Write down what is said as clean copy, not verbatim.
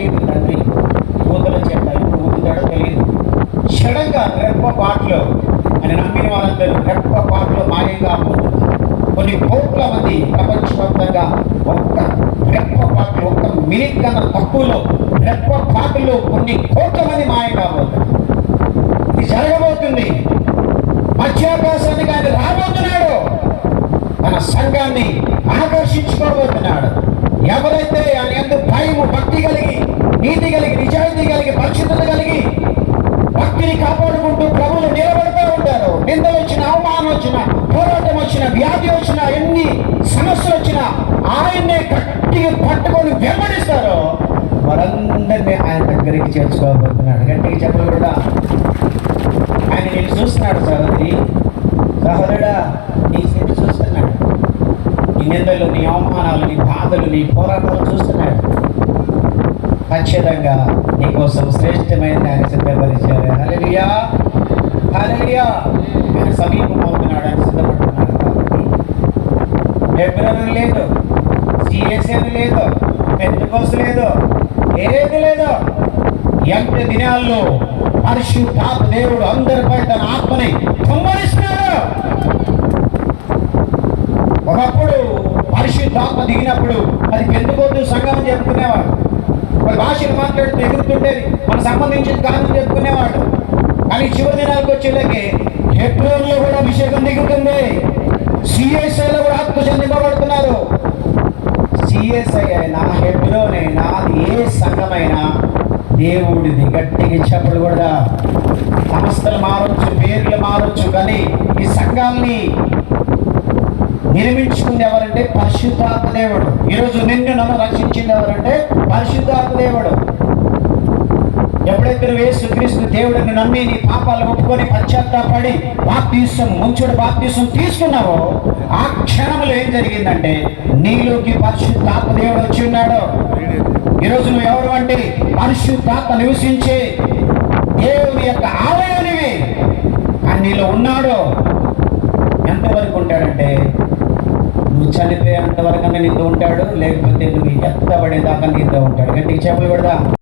తెలియదు తండ్రి ఊతల చేత ఎప్పుడు ఊదుతాడో తెలియదు. సడన్గా రెప్పపాట్లో అని నమ్మిన వాళ్ళందరూ రెప్పపాట్లో మాయంగా పోతున్నారు. కొన్ని కోట్ల మంది ప్రపంచవ్యాప్తంగా ఒక్క రెప్పపాట్లు, ఒక్క మినిట్ కన్నా తక్కువలో రెప్పపాటులో కొన్ని కోట్ల మంది మాయం కాబోతున్నారు. ఇది జరగబోతుంది. మధ్యాకాశానికి ఆయన రాబోతున్నాడు. తన సంఘాన్ని ఆకర్షించుకోబోతున్నాడు. ఎవరైతే ఆయన యందు భయము, భక్తి కలిగి, నీతి కలిగి, నిజాయితీ కలిగి, పరిశుద్ధత కలిగి భక్తిని కాపాడుకుంటూ ప్రభువులు నిలబడుతూ ఉంటారు. నిందలు వచ్చిన, అవమానం వచ్చిన, పోరాటం వచ్చిన, వ్యాధి వచ్చిన, ఎన్ని సమస్యలు వచ్చినా ఆయన్నే గట్టిగా పట్టుకొని వెంబడిస్తారో వారందరినీ ఆయన దగ్గరికి చేర్చుకోబోతున్నాడు. గట్టిగా చెప్పలు కూడా ఆయన నేను చూస్తున్నాడు. సహోదరి, సహోదరుడా, నీ స్థితి చూస్తున్నాడు. నీ నిందలు, నీ అవమానాలు, నీ బాధలు, నీ పోరాటాలు చూస్తున్నాడు. ఖచ్చితంగా నీకోసం శ్రేష్టమైన ఆయన సిద్ధపరిచారు. హల్లెలూయా, హల్లెలూయా. ఆయన సమీపం అవుతున్నాడు, ఆయన సిద్ధపడుతున్నాడు. కాబట్టి హెబ్రోను లేదు, సిఎస్ఎన్ లేదు, పెంతెకోస్తు లేదు, ఏది లేదు. ఎంటి దినాల్లో పరిశుద్ధాత్మ దేవుడు అందరిపై తన ఆత్మని కుమ్మరిస్తున్నాడు. ఒకప్పుడు పరిశుద్ధాత్మ దిగినప్పుడు అది పెంతెకోస్తు సంఘం చెప్పుకునేవాడు. ఒక భాషలు మాట్లాడుతూ ఎగురుతుండేది, మనకు సంబంధించిన కారణం చెప్పుకునేవాడు. కానీ చివరి దినాలకు వచ్చేలాగే హెబ్రోన్లో కూడా అభిషేకం దిగుతుంది. సిఎస్ఐలో కూడా ఆత్మ చెందింపబడుతున్నారు. సిఎస్ఐ అయినా, హెబ్రోన్ అయినా, అది ఏ సంఘమైనా దేవుడిది. గట్టిగా చెప్పలు కూడా సంస్థలు మారొచ్చు, పేర్లు మారొచ్చు, కానీ ఈ సంఘాలని నిర్మించుకుంది ఎవరంటే పరిశుద్ధాత్మ దేవుడు. ఈరోజు నిన్ను నన్ను రక్షించింది ఎవరంటే పరిశుద్ధాత్మ దేవుడు. ఎప్పుడైతే యేసుక్రీస్తు దేవుడిని నమ్మి నీ పాపాలు ఒప్పుకొని పశ్చాత్తాపడి ముంచుడు బాప్తీసం తీసుకున్నావో ఆ క్షణంలో ఏం జరిగిందంటే నీలోకి పరిశుద్ధాత్మ దేవుడు వచ్చి ఉన్నాడు. ఈరోజు నువ్వు ఎవరు అంటే పరిశుద్ధాత్మ నివసించే దేవుని యొక్క ఆలయానివి. అని నీలో ఉన్నాడు. ఎంతవరకు ఉంటాడంటే నువ్వు చనిపోయేంత వరకు నీతో ఉంటాడు, లేకపోతే నువ్వు ఎత్తబడేదాకా నీతో ఉంటాడు. గట్టిగా చెప్పలు కూడా